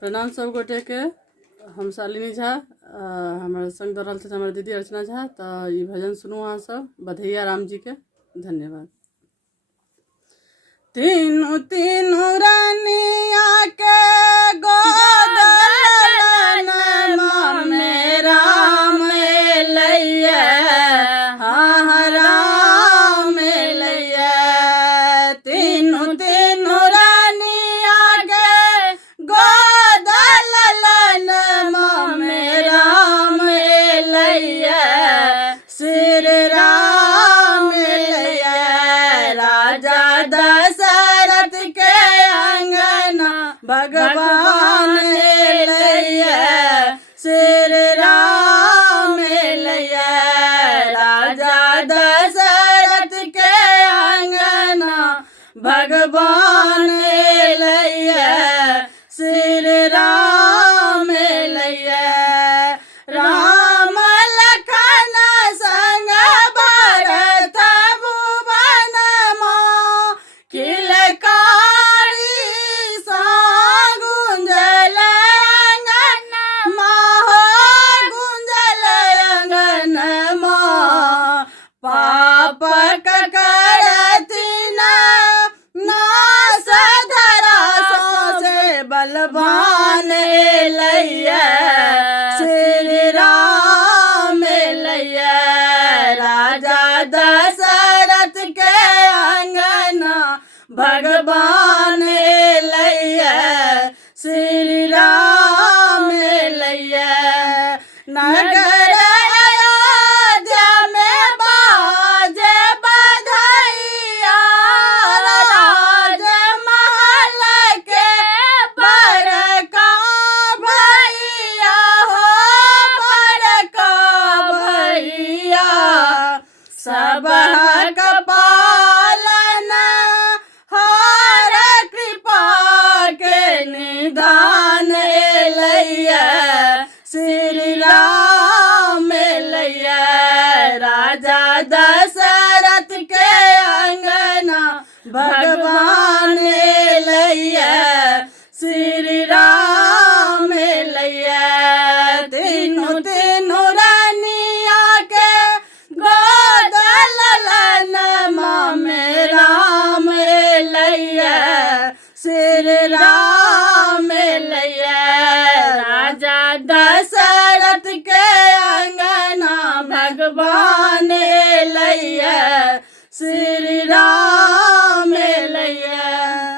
प्रणाम सब गोटे के। हम शालिनी झा, हमारे संग दऽ रहल छथि हमारे दीदी अर्चना झा। तो ये भजन सुनू अहाँ सब बधैया राम जी के। धन्यवाद। तीनू तीनू रानिया के गोद ललनमा में राम लैया, हाँ राम लैया। तीनू तीनू रानिया के गोद ललनमा में राम लैया, श्री राम लैया। राजा दशरथ के अंगना भगवान लैया, श्री राम लैया। राजा दशरथ के अंगना भगवान लैया, श्री राम लैया। राम लखन संग भरत भुवन माँ, किलकारी सा गुंजल अंगन माँ, गुंजल अंगन माँ। पाप करती नाश धरा से बलवान लैया, श्री राम लैया। राजा दशरथ के अंगना भगवान लैया, श्री राम लैया। नगर अयोध्या में बाजे बधैया, राज महल के बड़का भैया हो, बड़का भैया। सब कपालन हर कृपा के निदान लैया, श्री राम लैया। राजा दशरथ के अंगना भगवान लैया, श्री राम लैया। तीनू तीनू रानिया के गोद ललनमा में राम लैया, श्री राम लैया। राजा दशरथ के अंगना भगवान लैया, श्री राम